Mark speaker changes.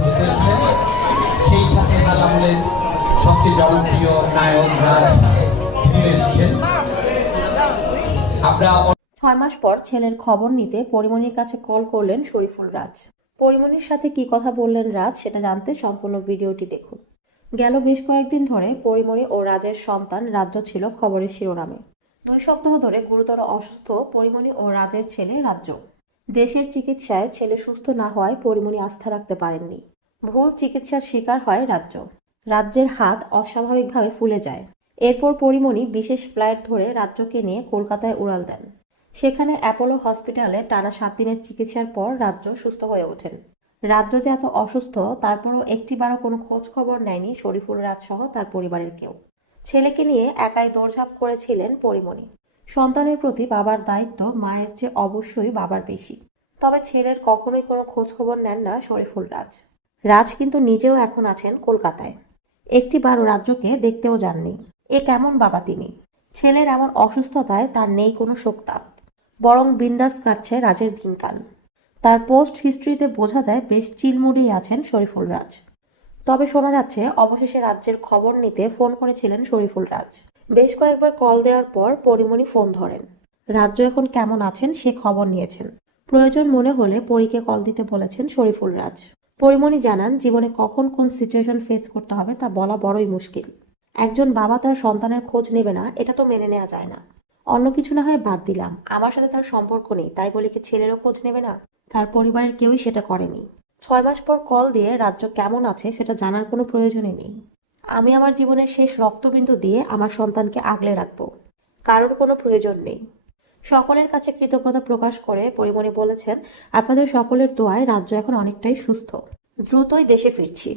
Speaker 1: হয়েছেন সেই সাথে হালামুলের সবচেয়ে জনপ্রিয় নায়ক রাজ ফিরে এসছেন। আমরা
Speaker 2: ছয় মাস পর ছেলের খবর নিতে পরিমণির কাছে কল করলেন শরীফুল রাজ। পরিমণির সাথে কি কথা বললেন রাজ সেটা জানতে সম্পূর্ণ ভিডিওটি দেখুন। গেল বেশ কয়েকদিন ধরে পরিমণি ও রাজের সন্তান রাজ্য ছিল খবরের শিরোনামে। দুই সপ্তাহ ধরে গুরুতর অসুস্থ পরিমণি ও রাজের ছেলে রাজ্য। দেশের চিকিৎসায় ছেলে সুস্থ না হওয়ায় পরিমণি আস্থা রাখতে পারেননি। ভুল চিকিৎসার শিকার হয় রাজ্য। রাজ্যের হাত অস্বাভাবিকভাবে ফুলে যায়। এরপর পরিমণি বিশেষ ফ্লাইট ধরে রাজ্যকে নিয়ে কলকাতায় উড়াল দেন। সেখানে অ্যাপোলো হসপিটালে টানা সাত দিনের চিকিৎসার পর রাজ্য সুস্থ হয়ে ওঠেন। রাজ্য যে এত অসুস্থ, তারপরও একটিবারও কোনো খোঁজ খবর নেয়নি শরীফুল রাজসহ তার পরিবারের কেউ। ছেলেকে নিয়ে একাই দৌড়ঝাঁপ করেছিলেন পরিমণি। সন্তানের প্রতি বাবার দায়িত্ব মায়ের চেয়ে অবশ্যই বাবার বেশি। তবে ছেলের কখনোই কোনো খোঁজ খবর নেন না শরীফুল রাজ। রাজ কিন্তু নিজেও এখন আছেন কলকাতায়। একটিবারও রাজ্যকে দেখতেও যাননি। এ কেমন বাবা তিনি? ছেলের এমন অসুস্থতায় তার নেই কোনো শোকতাপ। বরং বিন্দাস কাটছে রাজের দিনকাল। তার পোস্ট হিস্ট্রিতে বোঝা যায় বেশ চিলমুড়ি আছেন শরীফুল রাজ। তবে শোনা যাচ্ছে, অবশেষে রাজ্যের খবর নিতে ফোন করেছিলেন শরীফুল রাজ। বেশ কয়েকবার কল দেওয়ার পর পরিমণি ফোন ধরেন। রাজ্য এখন কেমন আছেন সে খবর নিয়েছেন। প্রয়োজন মনে হলে পরীকে কল দিতে বলেছেন শরীফুল রাজ। পরিমণি জানান, জীবনে কখন কোন সিচুয়েশন ফেস করতে হবে তা বলা বড়ই মুশকিল। একজন বাবা তার সন্তানের খোঁজ নেবে না, এটা তো মেনে নেওয়া যায় না। অন্য কিছু না হয় বাদ দিলাম। আমার সাথে তার সম্পর্ক নেই, তাই বলে কি ছেলেরও খোঁজ নেবে না? তার পরিবারের কেউই সেটা করেনি। ছয় মাস পর কল দিয়ে রাজ্য কেমন আছে সেটা জানার কোনো প্রয়োজনই নেই। আমি আমার জীবনের শেষ রক্তবিন্দু দিয়ে আমার সন্তানকে আগলে রাখব। কারোর কোনো প্রয়োজন নেই। সকলের কাছে কৃতজ্ঞতা প্রকাশ করে পরিমণি বলেছেন, আপনাদের সকলের দোয়ায় রাজ্য এখন অনেকটাই সুস্থ। দ্রুতই দেশে ফিরছি।